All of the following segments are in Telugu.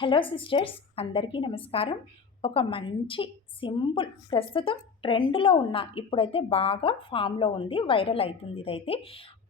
హలో సిస్టర్స్, అందరికీ నమస్కారం. ఒక మంచి సింపుల్ ప్రస్తుతం ట్రెండ్లో ఉన్న ఇప్పుడైతే బాగా ఫామ్లో ఉంది, వైరల్ అవుతుంది. ఇదైతే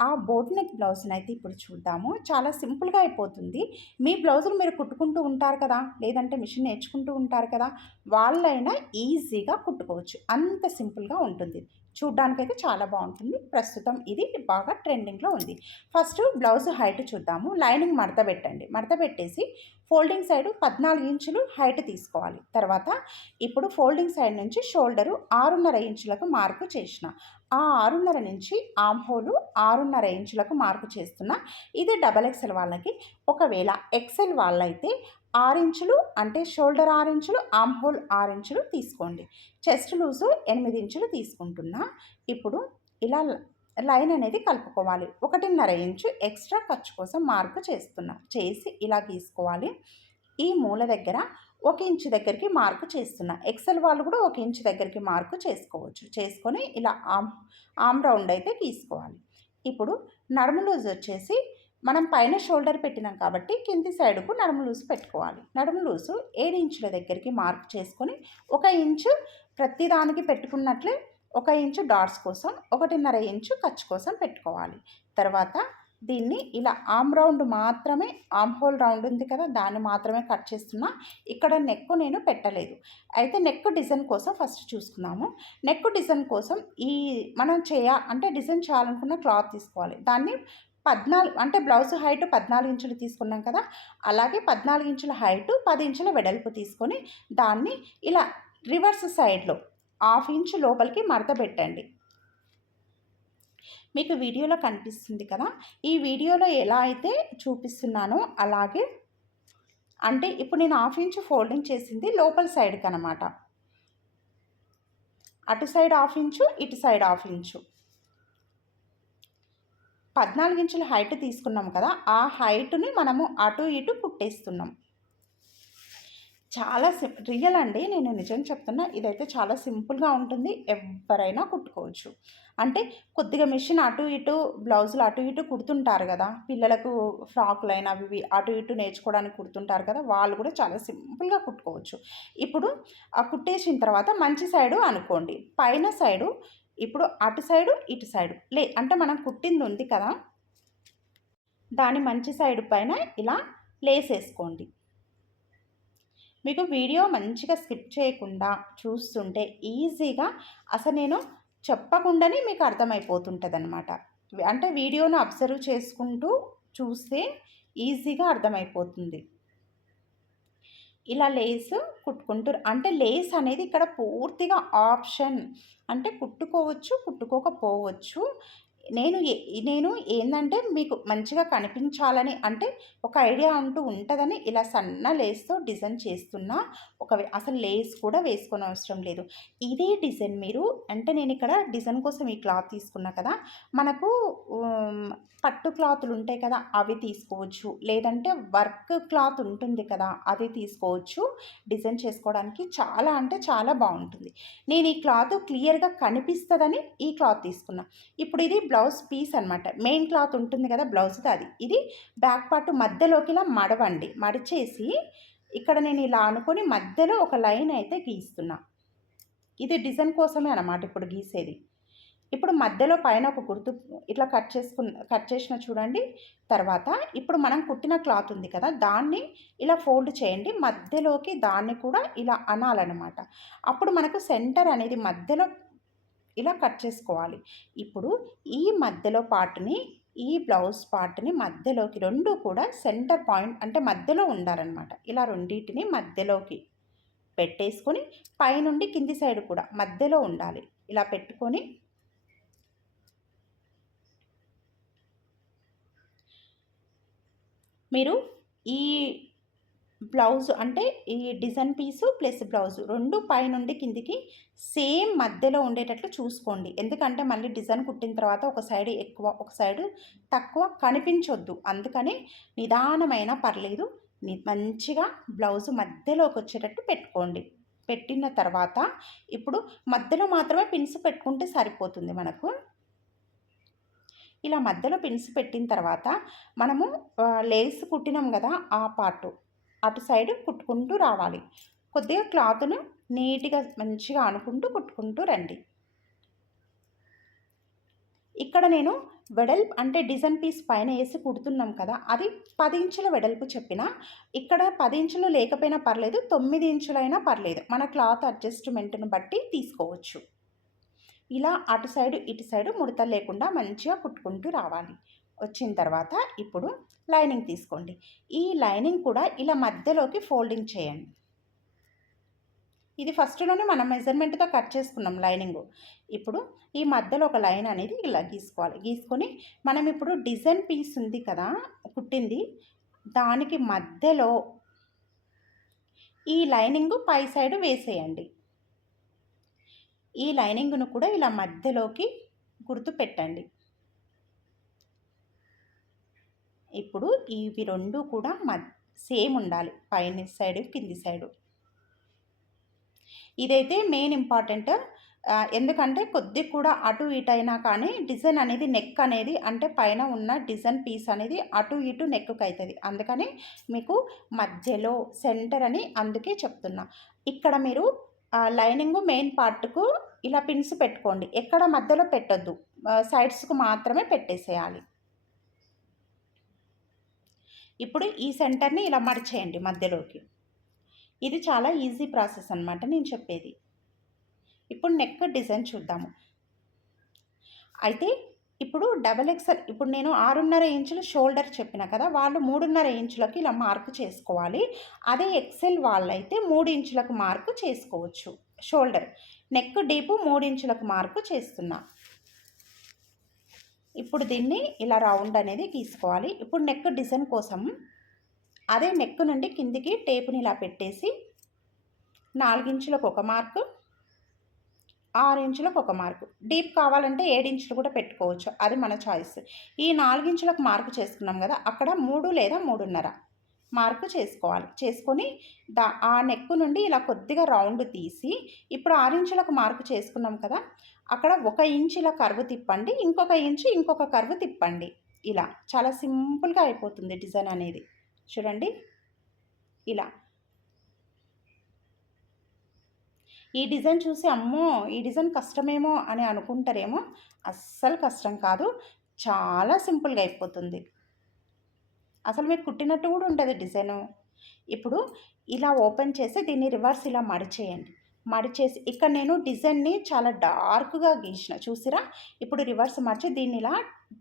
ఆ బోట్ నెక్ బ్లౌజ్ని అయితే ఇప్పుడు చూద్దాము. చాలా సింపుల్గా అయిపోతుంది. మీ బ్లౌజులు మీరు కుట్టుకుంటూ ఉంటారు కదా, లేదంటే మిషన్ నేర్చుకుంటూ ఉంటారు కదా, వాళ్ళైనా ఈజీగా కుట్టుకోవచ్చు. అంత సింపుల్గా ఉంటుంది. చూడ్డానికైతే చాలా బాగుంటుంది. ప్రస్తుతం ఇది బాగా ట్రెండింగ్లో ఉంది. ఫస్ట్ బ్లౌజ్ హైట్ చూద్దాము. లైనింగ్ మడత పెట్టండి. మడత పెట్టేసి ఫోల్డింగ్ సైడ్ 14 ఇంచులు హైట్ తీసుకోవాలి. తర్వాత ఇప్పుడు ఫోల్డింగ్ సైడ్ నుంచి షోల్డరు 6.5 ఇంచులకు మార్కు చేసిన, ఆ 6.5 నుంచి ఆమ్ హోలు 6.5 ఇంచులకు మార్కు చేస్తున్నా. ఇది డబల్ ఎక్సెల్ వాళ్ళకి. ఒకవేళ ఎక్సెల్ వాళ్ళైతే 6 ఇంచులు అంటే షోల్డర్ 6 ఇంచులు, ఆమ్ హోల్ 6 ఇంచులు తీసుకోండి. చెస్ట్ లూజు 8 ఇంచులు తీసుకుంటున్నా. ఇప్పుడు ఇలా లైన్ అనేది కలుపుకోవాలి. 1.5 ఇంచు ఎక్స్ట్రా ఖర్చు కోసం మార్కు చేస్తున్నా. చేసి ఇలా గీసుకోవాలి. ఈ మూల దగ్గర 1 ఇంచు దగ్గరికి మార్కు చేస్తున్నా. ఎక్సెల్ వాళ్ళు కూడా 1 ఇంచు దగ్గరికి మార్కు చేసుకోవచ్చు. చేసుకొని ఇలా ఆమ్ రౌండ్ అయితే గీసుకోవాలి. ఇప్పుడు నడుము లూజ్ వచ్చేసి మనం పైన షోల్డర్ పెట్టినాం కాబట్టి కింది సైడ్కు నడుము లూజ్ పెట్టుకోవాలి. నడుము లూజు 7 ఇంచుల దగ్గరికి మార్క్ చేసుకొని 1 ఇంచు ప్రతిదానికి పెట్టుకున్నట్లే 1 ఇంచు డాట్స్ కోసం, 1.5 ఇంచు ఖర్చు కోసం పెట్టుకోవాలి. తర్వాత దీన్ని ఇలా ఆమ్ రౌండ్ మాత్రమే, ఆమ్ హోల్ రౌండ్ ఉంది కదా, దాన్ని మాత్రమే కట్ చేస్తున్నా. ఇక్కడ నెక్ నేను పెట్టలేదు. అయితే నెక్ డిజైన్ కోసం ఫస్ట్ చూసుకుందాము. నెక్ డిజైన్ కోసం ఈ మనం అంటే డిజైన్ చేయాలనుకున్న క్లాత్ తీసుకోవాలి. దాన్ని 14 అంటే బ్లౌజ్ హైట్ 14 ఇంచులు తీసుకున్నాం కదా, అలాగే 14 ఇంచుల హైటు 10 ఇంచుల వెడల్పు తీసుకొని దాన్ని ఇలా రివర్స్ సైడ్లో 1/2 ఇంచు లోపలికి మడత పెట్టండి. మీకు వీడియోలో కనిపిస్తుంది కదా, ఈ వీడియోలో ఎలా అయితే చూపిస్తున్నానో అలాగే, అంటే ఇప్పుడు నేను 1/2 ఇంచు ఫోల్డింగ్ చేసింది లోపల సైడ్కి అనమాట. అటు సైడ్ 1/2 ఇంచు, ఇటు సైడ్ 1/2 ఇంచు. 14 ఇంచుల హైట్ తీసుకున్నాం కదా, ఆ హైట్ని మనము అటు ఇటు కుట్టేస్తున్నాం. చాలా రియల్ అండి, నేను నిజం చెప్తున్నా. ఇదైతే చాలా సింపుల్గా ఉంటుంది, ఎవరైనా కుట్టుకోవచ్చు. అంటే కొద్దిగా మిషన్ అటు ఇటు బ్లౌజులు అటు ఇటు కుడుతుంటారు కదా, పిల్లలకు ఫ్రాకులైన అవి అటు ఇటు నేర్చుకోవడానికి కుడుతుంటారు కదా, వాళ్ళు కూడా చాలా సింపుల్గా కుట్టుకోవచ్చు. ఇప్పుడు ఆ కుట్టేసిన తర్వాత మంచి సైడు అనుకోండి, పైన సైడు ఇప్పుడు అటు సైడు ఇటు సైడు అంటే మనం కుట్టింది ఉంది కదా, దాని మంచి సైడు పైన ఇలా లేసేసుకోండి. మీకు వీడియో మంచిగా స్కిప్ చేయకుండా చూస్తుంటే ఈజీగా, అసలు నేను చెప్పకుండానే మీకు అర్థమైపోతుంటుంది అనమాట. అంటే వీడియోను అబ్జర్వ్ చేసుకుంటూ చూస్తే ఈజీగా అర్థమైపోతుంది. ఇలా లేస్ కుట్టుకుంటారు. అంటే లేస్ అనేది ఇక్కడ పూర్తిగా ఆప్షన్. అంటే కుట్టుకోవచ్చు, కుట్టుకోకపోవచ్చు. నేను ఏందంటే మీకు మంచిగా కనిపించాలని, అంటే ఒక ఐడియా అంటూ ఉంటుందని ఇలా సన్న లేస్తో డిజైన్ చేస్తున్నా. అసలు లేస్ కూడా వేసుకొని అవసరం లేదు. ఇదే డిజైన్ మీరు, అంటే నేను ఇక్కడ డిజైన్ కోసం ఈ క్లాత్ తీసుకున్నా కదా, మనకు పట్టు క్లాతులు ఉంటాయి కదా, అవి తీసుకోవచ్చు. లేదంటే వర్క్ క్లాత్ ఉంటుంది కదా, అది తీసుకోవచ్చు. డిజైన్ చేసుకోవడానికి చాలా అంటే చాలా బాగుంటుంది. నేను ఈ క్లాత్ క్లియర్గా కనిపిస్తుందని ఈ క్లాత్ తీసుకున్నా. ఇప్పుడు ఇది బ్లౌజ్ పీస్ అనమాట. మెయిన్ క్లాత్ ఉంటుంది కదా బ్లౌజ్ది, అది. ఇది బ్యాక్ పార్ట్ మధ్యలోకి ఇలా మడవండి. మడిచేసి ఇక్కడ నేను ఇలా అనుకొని మధ్యలో ఒక లైన్ అయితే గీస్తున్నా. ఇది డిజైన్ కోసమే అన్నమాట ఇప్పుడు గీసేది. ఇప్పుడు మధ్యలో పైన ఒక గుర్తు ఇట్లా కట్ చేసిన చూడండి. తర్వాత ఇప్పుడు మనం కుట్టిన క్లాత్ ఉంది కదా, దాన్ని ఇలా ఫోల్డ్ చేయండి. మధ్యలోకి దాన్ని కూడా ఇలా అనాలన్నమాట. అప్పుడు మనకు సెంటర్ అనేది మధ్యలో ఇలా కట్ చేసుకోవాలి. ఇప్పుడు ఈ మధ్యలో పార్ట్ని, ఈ బ్లౌజ్ పార్ట్ని మధ్యలోకి, రెండు కూడా సెంటర్ పాయింట్ అంటే మధ్యలో ఉండాలన్నమాట. ఇలా రెండింటిని మధ్యలోకి పెట్టేసుకొని పైనుండి కింది సైడ్ కూడా మధ్యలో ఉండాలి. ఇలా పెట్టుకొని మీరు ఈ బ్లౌజ్ అంటే ఈ డిజైన్ పీసు ప్లస్ బ్లౌజ్ రెండు పైనుండి కిందికి సేమ్ మధ్యలో ఉండేటట్లు చూసుకోండి. ఎందుకంటే మళ్ళీ డిజైన్ కుట్టిన తర్వాత ఒక సైడ్ ఎక్కువ, ఒక సైడ్ తక్కువ కనిపించొద్దు. అందుకని నిదానమైన పర్లేదు, మంచిగా బ్లౌజ్ మధ్యలోకి వచ్చేటట్టు పెట్టుకోండి. పెట్టిన తర్వాత ఇప్పుడు మధ్యలో మాత్రమే పిన్స్ పెట్టుకుంటే సరిపోతుంది మనకు. ఇలా మధ్యలో పిన్స్ పెట్టిన తర్వాత మనము లేస్ కుట్టినాం కదా, ఆ పార్టు అటు సైడ్ కుట్టుకుంటూ రావాలి. కొద్దిగా క్లాత్ను నీట్గా మంచిగా అనుకుంటూ కుట్టుకుంటూ రండి. ఇక్కడ నేను వెడల్పు అంటే డిజైన్ పీస్ పైన వేసి కుడుతున్నాం కదా, అది 10 ఇంచుల వెడల్పు చెప్పిన. ఇక్కడ 10 ఇంచులు లేకపోయినా పర్లేదు, 9 ఇంచులైనా పర్లేదు, మన క్లాత్ అడ్జస్ట్మెంట్ను బట్టి తీసుకోవచ్చు. ఇలా అటు సైడు ఇటు సైడు ముడతలు లేకుండా మంచిగా కుట్టుకుంటూ రావాలి. వచ్చిన తర్వాత ఇప్పుడు లైనింగ్ తీసుకోండి. ఈ లైనింగ్ కూడా ఇలా మధ్యలోకి ఫోల్డింగ్ చేయండి. ఇది ఫస్ట్లోనే మనం మెజర్మెంట్తో కట్ చేసుకున్నాం లైనింగు. ఇప్పుడు ఈ మధ్యలో ఒక లైన్ అనేది ఇలా గీసుకోవాలి. గీసుకొని మనం ఇప్పుడు డిజైన్ పీస్ ఉంది కదా కుట్టింది, దానికి మధ్యలో ఈ లైనింగు పై సైడు వేసేయండి. ఈ లైనింగ్ను కూడా ఇలా మధ్యలోకి గుర్తు పెట్టండి. ఇప్పుడు ఇవి రెండు కూడా సేమ్ ఉండాలి, పైన సైడు కింది సైడు. ఇదైతే మెయిన్ ఇంపార్టెంట్. ఎందుకంటే కొద్దిగా కూడా అటు ఇటు అయినా కానీ డిజైన్ అనేది నెక్ అనేది అంటే పైన ఉన్న డిజైన్ పీస్ అనేది అటు ఇటు నెక్కు అవుతుంది. అందుకని మీకు మధ్యలో సెంటర్ అని అందుకే చెప్తున్నా. ఇక్కడ మీరు లైనింగ్ మెయిన్ పార్ట్కు ఇలా పిన్స్ పెట్టుకోండి, ఎక్కడ మధ్యలో పెట్టొద్దు, సైడ్స్కు మాత్రమే పెట్టేసేయాలి. ఇప్పుడు ఈ సెంటర్ని ఇలా మడిచేయండి మధ్యలోకి. ఇది చాలా ఈజీ ప్రాసెస్ అన్నమాట నేను చెప్పేది. ఇప్పుడు నెక్ డిజైన్ చూద్దాము. అయితే ఇప్పుడు డబల్ ఎక్సెల్, ఇప్పుడు నేను 6.5 ఇంచులు షోల్డర్ చెప్పిన కదా, వాళ్ళు 3.5 ఇంచులకి ఇలా మార్కు చేసుకోవాలి. అదే ఎక్సెల్ వాళ్ళైతే 3 ఇంచులకు మార్కు చేసుకోవచ్చు. షోల్డర్ నెక్ డీపు 3 ఇంచులకు మార్కు చేస్తున్నా. ఇప్పుడు దీన్ని ఇలా రౌండ్ అనేది గీసుకోవాలి. ఇప్పుడు నెక్ డిజైన్ కోసం అదే నెక్ నుండి కిందికి టేపుని ఇలా పెట్టేసి 4 ఇంచులకు ఒక మార్కు, 6 ఇంచులకు ఒక మార్కు, డీప్ కావాలంటే 7 ఇంచులు కూడా పెట్టుకోవచ్చు, అది మన చాయిస్. ఈ 4 ఇంచులకు మార్కు చేసుకున్నాం కదా, అక్కడ 3 లేదా 3.5 మార్కు చేసుకోవాలి. చేసుకొని ఆ నెక్ నుండి ఇలా కొద్దిగా రౌండ్ తీసి ఇప్పుడు 6 ఇంచులకు మార్కు చేసుకున్నాం కదా, అక్కడ 1 ఇంచు ఇలా కర్వ్ తిప్పండి, ఇంకొక ఇంచు ఇంకొక కర్వ్ తిప్పండి. ఇలా చాలా సింపుల్గా అయిపోతుంది డిజైన్ అనేది. చూడండి ఇలా. ఈ డిజైన్ చూసి అమ్మో ఈ డిజైన్ కష్టమేమో అని అనుకుంటారేమో, అస్సలు కష్టం కాదు, చాలా సింపుల్గా అయిపోతుంది. అసలు మీకు కుట్టినట్టు కూడా ఉంటుంది డిజైను. ఇప్పుడు ఇలా ఓపెన్ చేసి దీన్ని రివర్స్ ఇలా మడిచేయండి. మడిచేసి ఇక్కడ నేను డిజైన్ని చాలా డార్క్గా గీసిన చూసిరా. ఇప్పుడు రివర్స్ మడిచి దీన్ని ఇలా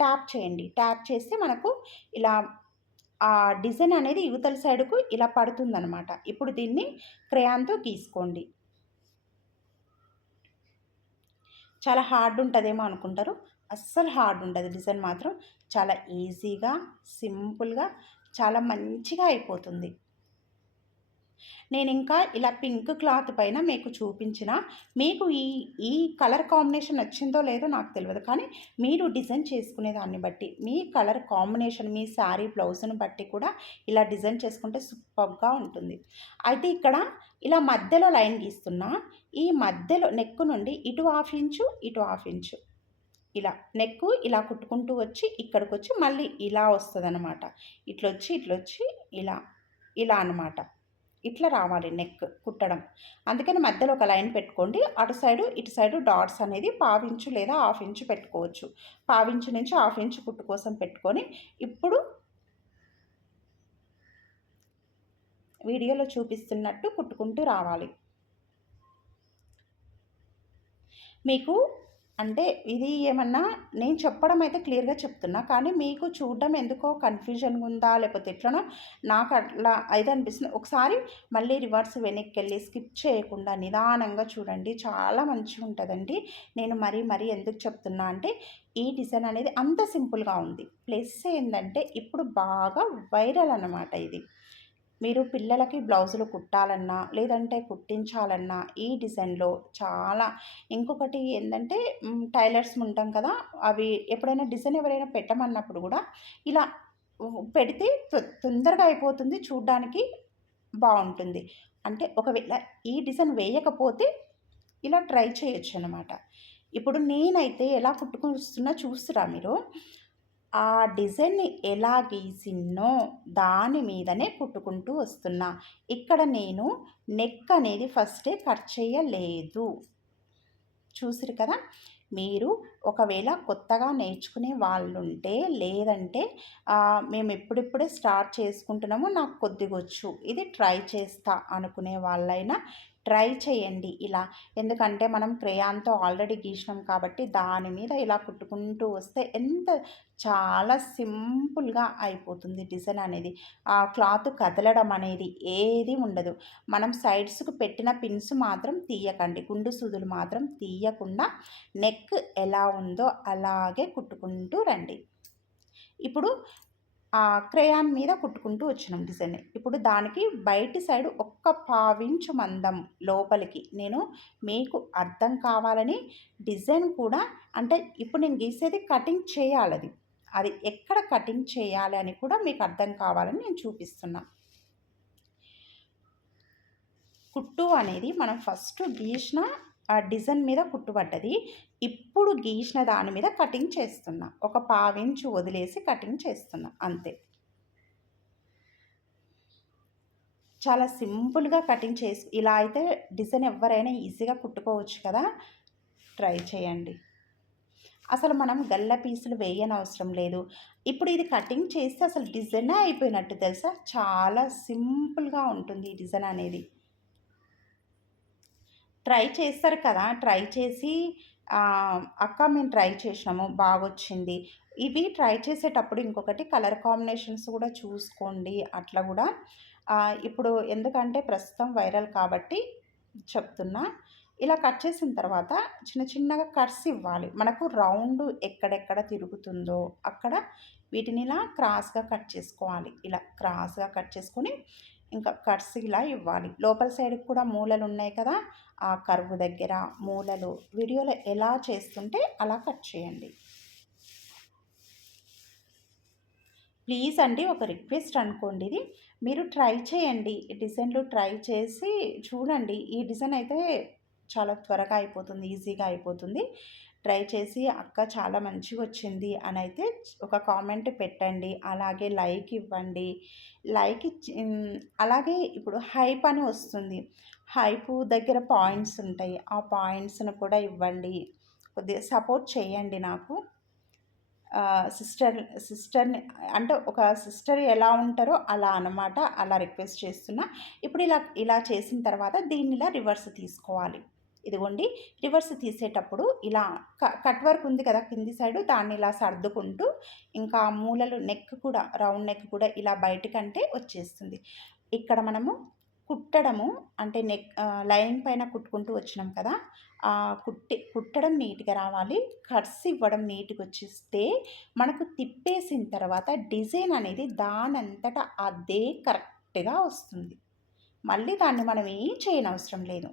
ట్యాప్ చేయండి. ట్యాప్ చేస్తే మనకు ఇలా ఆ డిజైన్ అనేది యువతల సైడ్కు ఇలా పడుతుందన్నమాట. ఇప్పుడు దీన్ని క్రేయాన్తో గీసుకోండి. చాలా హార్డ్ ఉంటుందేమో అనుకుంటారు, అస్సలు హార్డ్ ఉండదు. డిజైన్ మాత్రం చాలా ఈజీగా సింపుల్గా చాలా మంచిగా అయిపోతుంది. నేను ఇంకా ఇలా పింక్ క్లాత్ పైన మీకు చూపించిన, మీకు ఈ కలర్ కాంబినేషన్ నచ్చిందో లేదో నాకు తెలియదు, కానీ మీరు డిజైన్ చేసుకునే దాన్ని బట్టి మీ కలర్ కాంబినేషన్ మీ శారీ బ్లౌజ్ను బట్టి కూడా ఇలా డిజైన్ చేసుకుంటే సూపర్గా ఉంటుంది. అయితే ఇక్కడ ఇలా మధ్యలో లైన్ గీస్తున్నా, ఈ మధ్యలో నెక్ నుండి ఇటు 1/2 ఇంచు ఇటు 1/2 ఇంచు ఇలా నెక్కు ఇలా కుట్టుకుంటూ వచ్చి ఇక్కడికి వచ్చి మళ్ళీ ఇలా వస్తుంది అనమాట. ఇట్లొచ్చి ఇట్లొచ్చి ఇలా ఇలా అనమాట. ఇట్లా రావాలి నెక్ కుట్టడం. అందుకని మధ్యలో ఒక లైన్ పెట్టుకోండి. అటు సైడు ఇటు సైడు డాట్స్ అనేది 1/2 ఇంచు లేదా 1/2 ఇంచు పెట్టుకోవచ్చు. 1/2 ఇంచు నుంచి 1/2 ఇంచు కుట్టు కోసం పెట్టుకొని ఇప్పుడు వీడియోలో చూపిస్తున్నట్టు కుట్టుకుంటూ రావాలి. మీకు అంటే ఇది ఏమన్నా నేను చెప్పడం అయితే క్లియర్గా చెప్తున్నా, కానీ మీకు చూడడం ఎందుకో కన్ఫ్యూజన్గా ఉందా లేకపోతే ఎట్లనో నాకు అట్లా అయితే అనిపిస్తుంది. ఒకసారి మళ్ళీ రివర్స్ వెనక్కి వెళ్ళి స్కిప్ చేయకుండా నిదానంగా చూడండి, చాలా మంచిగా ఉంటుందండి. నేను మరీ ఎందుకు చెప్తున్నా అంటే ఈ డిజైన్ అనేది అంత సింపుల్గా ఉంది. ప్లస్ ఏంటంటే ఇప్పుడు బాగా వైరల్ అన్నమాట ఇది. మీరు పిల్లలకి బ్లౌజులు కుట్టాలన్నా లేదంటే కుట్టించాలన్నా ఈ డిజైన్లో చాలా. ఇంకొకటి ఏంటంటే టైలర్స్ ఉంటాం కదా, అవి ఎప్పుడైనా డిజైన్ ఎవరైనా పెట్టమన్నప్పుడు కూడా ఇలా పెడితే తొందరగా అయిపోతుంది, చూడ్డానికి బాగుంటుంది. అంటే ఒకవేళ ఈ డిజైన్ వేయకపోతే ఇలా ట్రై చేయొచ్చు అన్నమాట. ఇప్పుడు నేనైతే ఎలా కుట్టుకొస్తున్నా చూస్తురా మీరు. ఆ డిజైన్‌ని ఎలా గీసిన్నో దాని మీదనే కుట్టుకుంటూ వస్తున్నా. ఇక్కడ నేను నెక్ అనేది ఫస్టే కట్ చేయలేదు. చూసిర్రు కదా! మీరు ఒకవేళ కొత్తగా నేర్చుకునే వాళ్ళుంటే, లేదంటే మేము ఇప్పుడిప్పుడే స్టార్ట్ చేసుకుంటున్నాము, నాకు కొద్దిగొచ్చు, ఇది ట్రై చేస్తా అనుకునే వాళ్ళైనా ట్రై చేయండి ఇలా. ఎందుకంటే మనం క్రేయాన్‌తో ఆల్రెడీ గీసినాం కాబట్టి దాని మీద ఇలా కుట్టుకుంటూ వస్తే చాలా సింపుల్‌గా అయిపోతుంది డిజైన్ అనేది. ఆ క్లాత్ కదలడం అనేది ఏది ఉండదు. మనం సైడ్స్‌కు పెట్టిన పిన్స్ మాత్రం తీయకండి. గుండు సూదులు మాత్రం తీయకుండా నెక్ ఎలా ఉందో అలాగే కుట్టుకుంటూ రండి. ఇప్పుడు క్రేయాన్ మీద కుట్టుకుంటూ వచ్చినాం డిజైన్. ఇప్పుడు దానికి బయటి సైడ్ ఒక్క పావించు మందం లోపలికి నేను మీకు అర్థం కావాలని డిజైన్ కూడా, అంటే ఇప్పుడు నేను గీసేది కటింగ్ చేయాలది. అది ఎక్కడ కటింగ్ చేయాలి అని కూడా మీకు అర్థం కావాలని నేను చూపిస్తున్నా. కుట్టు అనేది మనం ఫస్ట్ గీసిన ఆ డిజైన్ మీద కుట్టుపడ్డది. ఇప్పుడు గీసిన దాని మీద కటింగ్ చేస్తున్నా. ఒక పావించు వదిలేసి కటింగ్ చేస్తున్నా అంతే. చాలా సింపుల్‌గా కటింగ్ చేసి ఇలా అయితే డిజైన్ ఎవ్వరైనా ఈజీగా కుట్టుకోవచ్చు కదా! ట్రై చేయండి. అసలు మనం గల్ల పీసులు వేయనవసరం లేదు. ఇప్పుడు ఇది కటింగ్ చేస్తే అసలు డిజైనే అయిపోయినట్టు తెలుసా? చాలా సింపుల్‌గా ఉంటుంది ఈ డిజైన్ అనేది. ట్రై చేస్తారు కదా! ట్రై చేసి అక్క మేము ట్రై చేసినాము బాగొచ్చింది. ఇవి ట్రై చేసేటప్పుడు ఇంకొకటి కలర్ కాంబినేషన్స్ కూడా చూసుకోండి. అట్లా కూడా ఇప్పుడు ఎందుకంటే ప్రస్తుతం వైరల్ కాబట్టి చెప్తున్నా. ఇలా కట్ చేసిన తర్వాత చిన్న చిన్నగా కట్స్ ఇవ్వాలి. మనకు రౌండ్ ఎక్కడెక్కడ తిరుగుతుందో అక్కడ వీటిని ఇలా క్రాస్‌గా కట్ చేసుకోవాలి. ఇలా క్రాస్‌గా కట్ చేసుకొని ఇంకా కట్స్ ఇలా ఇవ్వాలి. లోపల సైడ్‌కి కూడా మూలలు ఉన్నాయి కదా! ఆ కర్వ్ దగ్గర మూలలు వీడియోలో ఎలా చేస్తుంటే అలా కట్ చేయండి. ప్లీజ్ అండి, ఒక రిక్వెస్ట్ అనుకోండి ఇది. మీరు ట్రై చేయండి. ఈ డిజైన్‌లు ట్రై చేసి చూడండి. ఈ డిజైన్ అయితే చాలా త్వరగా అయిపోతుంది. ఈజీగా అయిపోతుంది. ట్రై చేసి అక్క చాలా మంచిగొచ్చింది అనైతే ఒక కామెంట్ పెట్టండి. అలాగే లైక్ ఇవ్వండి. అలాగే ఇప్పుడు హైప్ అని వస్తుంది. హైపు దగ్గర పాయింట్స్ ఉంటాయి. ఆ పాయింట్స్‌ని కూడా ఇవ్వండి. కొద్దిగా సపోర్ట్ చేయండి నాకు. సిస్టర్‌ని అంటే ఒక సిస్టర్ ఎలా ఉంటారో అలా అనమాట. అలా రిక్వెస్ట్ చేస్తున్నా. ఇప్పుడు ఇలా చేసిన తర్వాత దీన్ని ఇలా రివర్స్ తీసుకోవాలి. ఇదిగోండి, రివర్స్ తీసేటప్పుడు ఇలా కట్ వర్క్ ఉంది కదా కింది సైడు, దాన్ని ఇలా సర్దుకుంటూ ఇంకా మూలలు నెక్ కూడా రౌండ్ నెక్ కూడా ఇలా బయటికంటే వచ్చేస్తుంది. ఇక్కడ మనము కుట్టడము అంటే లైనింగ్ పైన కుట్టుకుంటూ వచ్చినాం కదా! కుట్టడం నీట్‌గా రావాలి. కట్స్ ఇవ్వడం నీట్‌గా వచ్చేస్తే మనకు తిప్పేసిన తర్వాత డిజైన్ అనేది దానంతట అదే కరెక్ట్‌గా వస్తుంది. మళ్ళీ దాన్ని మనం ఏం చేయనవసరం లేదు.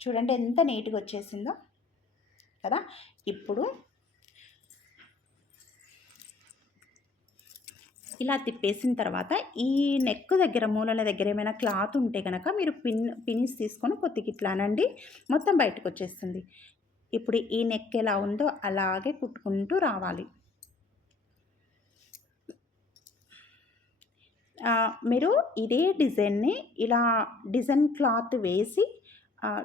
చూడండి ఎంత నీట్‌గా వచ్చేసిందో కదా! ఇప్పుడు ఇలా తిప్పేసిన తర్వాత ఈ నెక్ దగ్గర మూలల దగ్గర ఏమైనా క్లాత్ ఉంటే గనక మీరు పిన్స్ తీసుకొని కొద్దిగా ఇట్లా అనండి, మొత్తం బయటకొచ్చేస్తుంది. ఇప్పుడు ఈ నెక్ ఎలా ఉందో అలాగే కుట్టుకుంటూ రావాలి. మీరు ఇదే డిజైన్‌ని ఇలా డిజైన్ క్లాత్ వేసి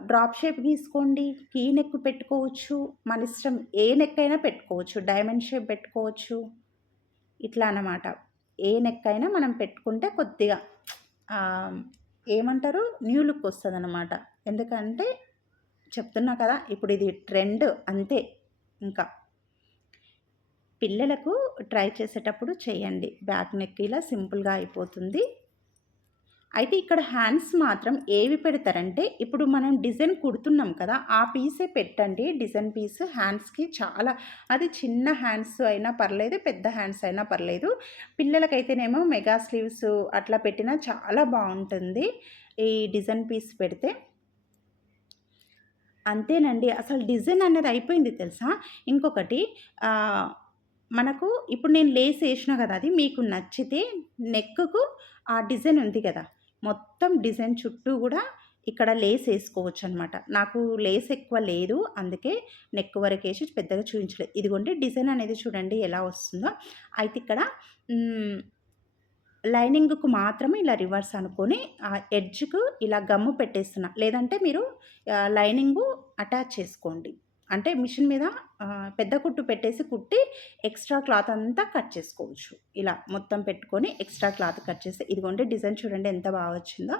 డ్రాప్ షేప్ గీసుకోండి. కీ నెక్ పెట్టుకోవచ్చు. మన ఇష్టం, ఏ నెక్ అయినా పెట్టుకోవచ్చు. డైమండ్ షేప్ పెట్టుకోవచ్చు. ఇట్లా అన్నమాట. ఏ నెక్ అయినా మనం పెట్టుకుంటే కొద్దిగా ఏమంటారు, న్యూ లుక్ వస్తుందన్నమాట. ఎందుకంటే చెప్తున్నా కదా, ఇప్పుడు ఇది ట్రెండ్ అంతే. ఇంకా పిల్లలకు ట్రై చేసేటప్పుడు చేయండి. బ్యాక్ నెక్ ఇలా సింపుల్‌గా అయిపోతుంది. అయితే ఇక్కడ హ్యాండ్స్ మాత్రం ఏవి పెడతారంటే, ఇప్పుడు మనం డిజైన్ కుడుతున్నాం కదా, ఆ పీసే పెట్టండి. డిజైన్ పీస్ హ్యాండ్స్‌కి చాలా, అది చిన్న హ్యాండ్స్ అయినా పర్లేదు, పెద్ద హ్యాండ్స్ అయినా పర్లేదు. పిల్లలకైతేనేమో మెగా స్లీవ్స్ అట్లా పెట్టినా చాలా బాగుంటుంది ఈ డిజైన్ పీస్ పెడితే. అంతేనండి. అసలు డిజైన్ అనేది అయిపోయింది తెలుసా? ఇంకొకటి మనకు ఇప్పుడు నేను లేస్ ఏసినా కదా, అది మీకు నచ్చితే నెక్‌కు ఆ డిజైన్ ఉంది కదా, మొత్తం డిజైన్ చుట్టూ గూడా ఇక్కడ లేస్ వేసుకోవచ్చు అనమాట. నాకు లేస్ ఎక్కువ లేదు, అందుకే నెక్ వరకు వేసి పెద్దగా చూపించలేదు. ఇదిగోండి డిజైన్ అనేది చూడండి ఎలా వస్తుందో. అయితే ఇక్కడ లైనింగ్‌కు మాత్రమే ఇలా రివర్స్ అనుకొని ఎడ్జ్‌కు ఇలా గమ్ము పెట్టేస్తున్నా. లేదంటే మీరు లైనింగు అటాచ్ చేసుకోండి. అంటే మిషన్ మీద పెద్ద కుట్టు పెట్టేసి కుట్టి ఎక్స్ట్రా క్లాత్ అంతా కట్ చేసుకోవచ్చు. ఇలా మొత్తం పెట్టుకొని ఎక్స్ట్రా క్లాత్ కట్ చేసి ఇదిగోండి డిజైన్ చూడండి ఎంత బాగా వచ్చిందో.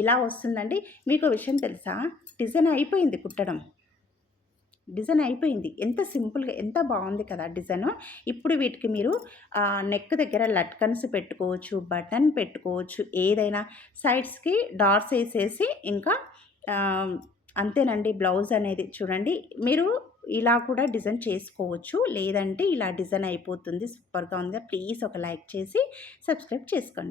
ఇలా వస్తుందండి. మీకో విషయం తెలుసా? డిజైన్ అయిపోయింది కుట్టడం. డిజైన్ అయిపోయింది. ఎంత సింపుల్‌గా ఎంత బాగుంది కదా డిజైను. ఇప్పుడు వీటికి మీరు నెక్ దగ్గర లట్కన్స్ పెట్టుకోవచ్చు, బటన్ పెట్టుకోవచ్చు, ఏదైనా సైడ్స్‌కి డాట్స్ ఏసేసి ఇంకా అంతేనండి బ్లౌజ్ అనేది. చూడండి మీరు ఇలా కూడా డిజైన్ చేసుకోవచ్చు. లేదంటే ఇలా డిజైన్ అయిపోతుంది. సూపర్‌గా ఉంది. ప్లీజ్ ఒక లైక్ చేసి సబ్స్క్రైబ్ చేసుకోండి.